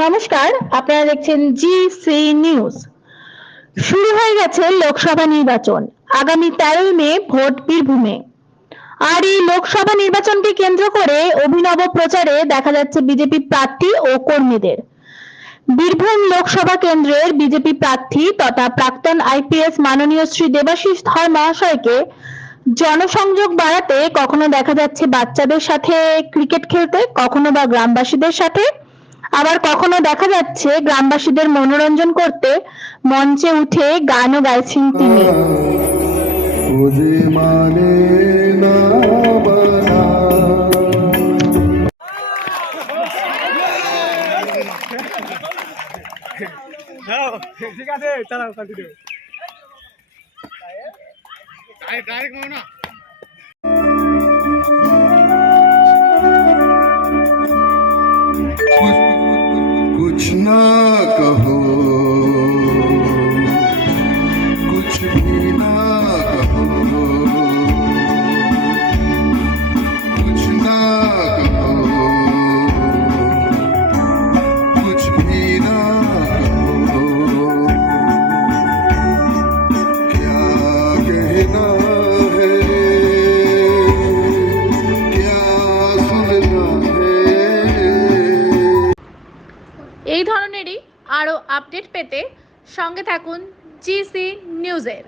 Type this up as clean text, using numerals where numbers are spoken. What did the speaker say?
নমস্কার, আপনারা দেখছেন জি নিউজ। শুরু হয়ে গেছে লোকসভা নির্বাচন। আগামী 13 মে ভোট বীরভূমে। আর এই লোকসভা নির্বাচনকে কেন্দ্র করে অভিনব প্রচারে দেখা যাচ্ছে বিজেপি প্রার্থী ও কর্মীদের। বীরভূম লোকসভা কেন্দ্রের বিজেপি প্রার্থী তথা প্রাক্তন আইপিএস মাননীয় শ্রী দেবাশিস ধর মহাশয়কে জনসংযোগ বাড়াতে কখনো দেখা যাচ্ছে বাচ্চাদের সাথে ক্রিকেট খেলতে, কখনো বা গ্রামবাসীদের সাথে, আবার কখনো দেখা যাচ্ছে গ্রামবাসীদের মনোরঞ্জন করতে মঞ্চে উঠে গানও গাইছেন তিনি। मुझे माने ना बना। ঠিক আছে চালাও কন্টিনিউ ডাইরেক্ট মারো না। कुछ ना कहो, कुछ भी ना कहो, कुछ ना कहो, कुछ भी ना कहो, क्या कहना है, क्या सुनना है। এই ধরনেরই আরও আপডেট পেতে সঙ্গে থাকুন জিসি নিউজের।